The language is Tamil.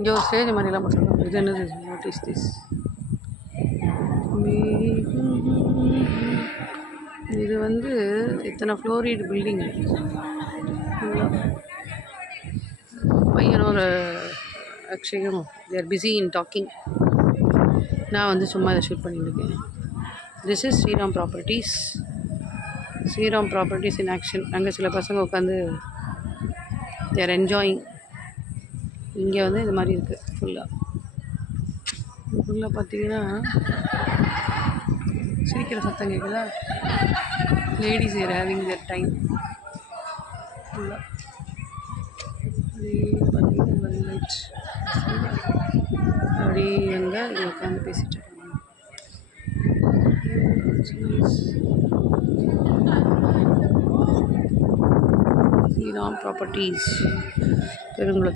இங்கே ஒரு ஸ்டேஜ் மாதிரிலாம் போட்டுருக்காங்க. இது என்னது? What is this? இது வந்து இத்தனை ஃப்ளோரிட் பில்டிங். பையனோட அக்ஷயும் தேர் பிஸி இன் டாக்கிங். நான் வந்து சும்மா இதை ஷூட் பண்ணியிருக்கேன். This is Sriram properties. Sriram properties in action. அங்கே சில பசங்க உட்காந்து தேர் என்ஜாயிங். இங்கே வந்து இது மாதிரி இருக்குது. ஃபுல்லாக பார்த்தீங்கன்னா சிரிக்கிற சத்தம் கேட்குதா? Ladies are having that time. ஃபுல்லாக அப்படியே வந்து இங்கே உட்காந்து பேசிகிட்டு இருக்காங்க. ஸ்ரீராம் ப்ராப்பர்ட்டிஸ் பெருங்குளம்.